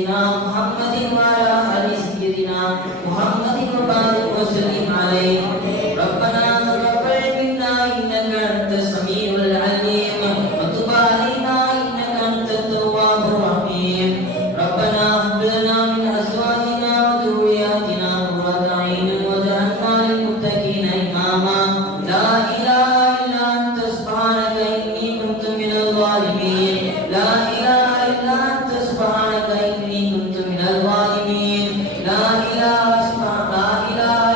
سيدنا محمد وعلى آل سيدنا محمد وبارك وسلم عليه. ربنا تقبل منا إنك أنت السميع العليم وتب علينا إنك أنت التواب الرحيم. ربنا هب لنا من أزواجنا وذرياتنا قرة أعين واجعلنا للمتقين إماما. لا إله إلا أنت سبحانك إني كنت من الظالمين. لا إله إلا أنت سبحانك إني كنت من الظالمين. لا إله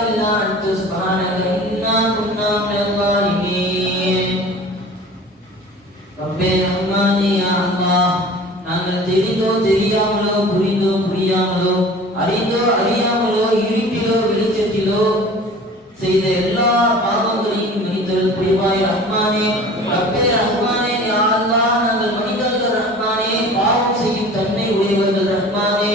إلا أنت سبحانك إنا كنا من الظالمين. ربي رحماني يا الله நாங்கள் தெரிந்தோ தெரியாமலோ புரிந்தோ புரியாமலோ அறிந்தோ அறியாமலோ இருட்டிலோ வெளிச்சத்திலோ செய்த எல்லா பாவங்களையும் மன்னித்தல் புரிவாய் ரஹ்மானே. ரப்பே ரஹ்மானே யா அல்லாஹ் நாங்கள் மனிதர்கள் ரஹ்மானே, பாவம் செய்யும் தன்மை உடையவர்கள் ரஹ்மானே.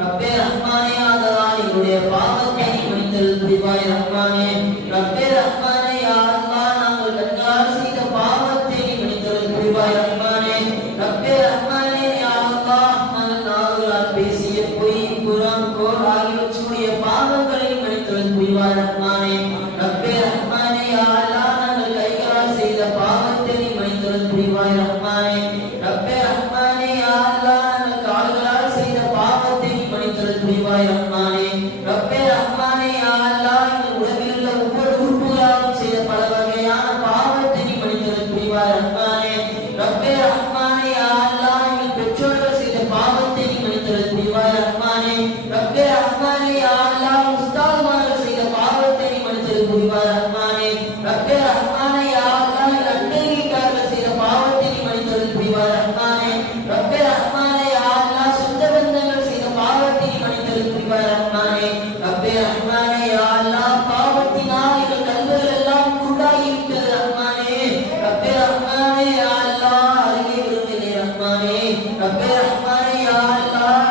ரப்பே ரஹ்மானே ஆதலால் எங்களுடைய பாவத்தை மன்னித்தல் புரிவாய் ரஹ்மானே. ரப்பே ரஹ்மானே யா அல்லாஹ் நாங்கள் கண்களால் செய்த பாவத்தை மன்னித்தல் புரிவாய் ரஹ்மானே. ரப்பே ரஹ்மானே யா அல்லாஹ் நாங்கள் நாவுகளால் பேசிய பொய் புறம் கோல் ஆகியவற்றுடைய பாவங்களை மன்னித்தல் புரிவாய் ரஹ்மானே. ரப்பே ரஹ்மானே யா அல்லாஹ் நாங்கள் கைகளால் செய்த பாவத்தை மன்னித்தல் புரிவாய் ரஹ்மானே. ரப்பே ரஹ்மானே யா அல்லாஹ் நாங்கள் கால்களால் செய்த பாவத்தை மன்னித்தல் புரிவாய் ரஹ்மானே. ரப்பே ரஹ்மானே யா அல்லாஹ் எங்கள் உடம்பில் உள்ள ஒவ்வொரு உறுப்புகளாலும் செய்த பல வகையான பாவத்தை மன்னித்தல் புரிவாய் ரஹ்மானே. ரப்பே ரஹ்மானே யா அல்லாஹ் எங்கள் பெற்றோர்கள் செய்த பாவத்தை மன்னித்தல் புரிவாய் ரஹ்மானே. ரப்பே ரஹ்மானே யா அல்லாஹ் உஸ்தாதுமார்கள் செய்த பாவத்தை மன்னித்தல் புரிவாய் ரஹ்மானே. ரப்பே ரஹ்மானே யா அல்லாஹ் அண்டை வீட்டார்கள் செய்த பாவத்தை மன்னித்தல் புரிவாய் ரஹ்மானே. ரப்பே ரஹ்மானே யா அல்லாஹ் சொந்த பந்தங்கள் செய்த பாவத்தை மன்னித்தல் புரிவாய் ரஹ்மானே. ரப்பே ரஹ்மானே யா அல்லாஹ் பாவத்தினால் எங்கள் கண்கள் எல்லாம் குருடாகிவிட்டது ரஹ்மானே. ரப்பே ரஹ்மானே யா அல்லாஹ் அருகே விரும்பினே ரஹ்மானே. ரப்பே ரஹ்மானே யா அல்லாஹ்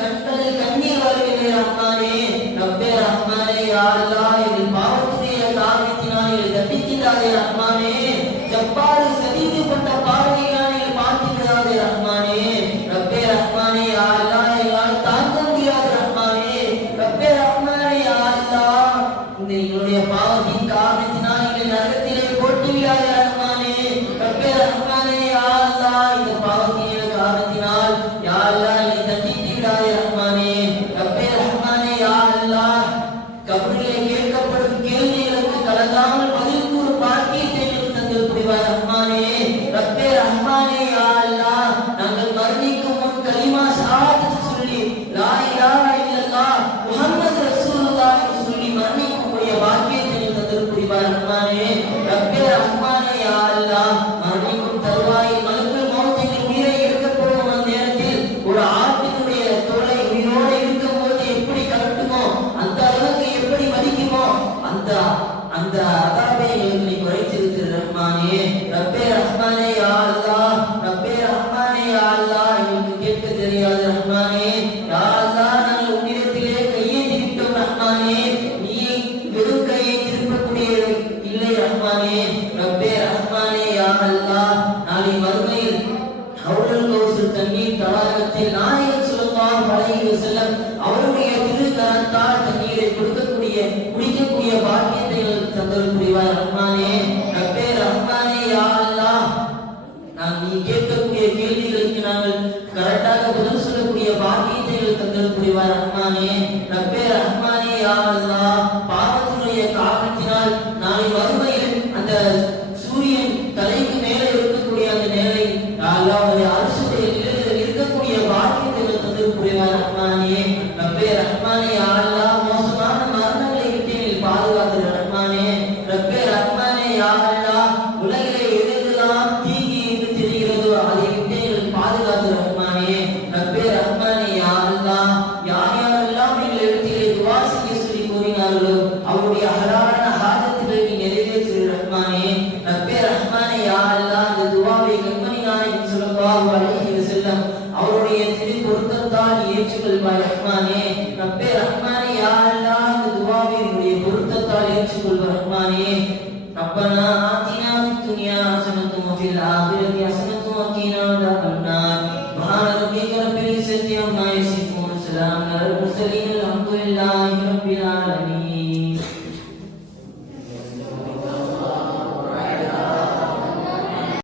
கண்களில் கண்ணீர் வருகின்றே ரஹ்மானே. ரப்பே ரஹ்மானே யா அல்லாஹ் எங்கள் பாவத்துடைய காரணத்தினால் எங்களை தண்டிக்கிறாரே ரஹ்மானே. ஜப்பாரு சதீது கொண்ட பார்வையினால் எங்களை பார்க்கிறாரே ரஹ்மானே. ரப்பே ரஹ்மானே யா அல்லாஹ் எங்களால் தாங்க முடியாது ரஹ்மானே. ரப்பே ரஹ்மானே யா அல்லாஹ் இந்த எங்களுடைய பாவத்தின் காரணத்தினால் எங்களை நரகத்திலே போட்டு விடாதே ரஹ்மானே. ரப்பே ரஹ்மானே யா அல்லாஹ் இந்த பாவத்தின் காரணத்தினால் யா அல்லாஹ் எங்களை தண்டித்து விடாதே ரஹ்மானே. ரப்பே ரஹ்மானே யா அல்லாஹ் கபரிலே கேட்கப்படும் கேள்விகளுக்கு கலங்காமல் பதில் கூறும் பாக்கியத்தை எங்களுக்கு தந்தல் புரிவாய் ரஹ்மானே. ரப்பே ரஹ்மானே யா அல்லாஹ் நாங்கள் மரணிக்கும் முன் கலிமா ஷஹாதத் சொல்லி லா இலாஹ இல்லல்லாஹ் முஹம்மது ரசூலுல்லாஹ் என்று சொல்லி மரணிக்கக்கூடிய பாக்கியத்தை எங்களுக்கு தந்தல் புரிவாய் ரஹ்மானே. ரப்பே ரஹ்மானே யா அல்லாஹ் மரணிக்கும் தருவாயில் மலக்குல் மௌத் எங்கள் உயிரை எடுக்கப் போகும் அந்த நேரத்தில் ஒரு ஆட்டினுடைய தோலை உயிரோடு இருக்கும் போது எப்படி கலட்டுமோ அந்த அளவுக்கு எப்படி வலிக்குமோ அந்த அதாபை எங்களை குறைத்திருக்கிற ரஹ்மானே. ரப்பே ரஹ்மானே யா அல்லாஹ் ரப்பே ரஹ்மானே யா அல்லாஹ் எங்களுக்கு கேட்க தெரியாது ரஹ்மானே. யா அல்லாஹ் நாங்கள் உன்னிடத்திலே கையேந்தி விட்டோம் ரஹ்மானே. நீ வெறும் கையை திருப்பக்கூடிய இல்லை ரஹ்மானே. ரப்பே ரஹ்மானே யா அல்லாஹ் நாளை மறுமையில் ஹவுலுல் கௌசர் தண்ணீர் தடாகத்தில் நாயகம் ஸல்லல்லாஹு அலைஹி வஸல்லம் அவருடைய திருக்கரத்தால் தண்ணீரை குடிக்கக்கூடிய பாக்கியத்தை தந்தல் புரிவாய் ரஹ்மானே. ரப்பே ரஹ்மானே யா அல்லாஹ் நீ கேட்கக்கூடிய கேள்விகளுக்கு நாங்கள் கரெக்டாக பதில் சொல்லக்கூடிய பாக்கியத்தை தந்தல் புரிவாய் ரஹ்மானே. ரப்பே ரஹ்மானே யா அல்லாஹ் பாவத்தினுடைய காரணத்தினால் நாளை மறுமையில் அந்த சூரியன் தலைக்கு மேலே இருக்கக்கூடிய அந்த நேரை அல்லாஹ்வுடைய அரசுடைய நிலையில் இருக்கக்கூடிய பாக்கியத்தை தந்தல் புரிவாய் ரஹ்மானே. ரப்பே ரஹ்மானே யா அல்லாஹ் மோசமான மரணங்களை விட்டு நீ பாதுகாத்து ரஹ்மானே. ரப்பே ரஹ்மானே யா அல்லாஹ் உலகிலே எதெல்லாம் தீங்கி என்று தெரிகிறதோ அதை விட்டு எங்களுக்கு பாதுகாத்து ரஹ்மானே. ரப்பே ரஹ்மானே யா அல்லாஹ் யார் யாரெல்லாம் எங்கள் இடத்திலே துவா செய்ய சொல்லி கூறினார்களோ அவருடைய ஹலாலான ஹாஜத்துகளை நீ நிறைவேற்று ரஹ்மானே. ரப்பே ரஹ்மானே யா அல்லாஹ் இந்த துவாவை கண்மணி நாயகம் ஸல்லல்லாஹு அலைஹி வஸல்லம் அவருடைய திரு பொருத்தத்தால் ஏற்றுக்கொள்வாய் ரஹ்மானே. ரப்பே ரஹ்மானே யா அல்லாஹ் இந்த துவாவை உன்னுடைய பொருத்தத்தால் ஏற்றுக்கொள்வாய் ரஹ்மானே. ரப்பனா ஆத்தினா ஃபித் துன்யா ஹஸனத்தும் வஃபில் ஆখিরাতি ஹஸனத்தும் வகீனா அஸாபன் நார். சுப்ஹான ரப்பிக ரப்பில் இஸ்ஸத்தி அம்மா العالمين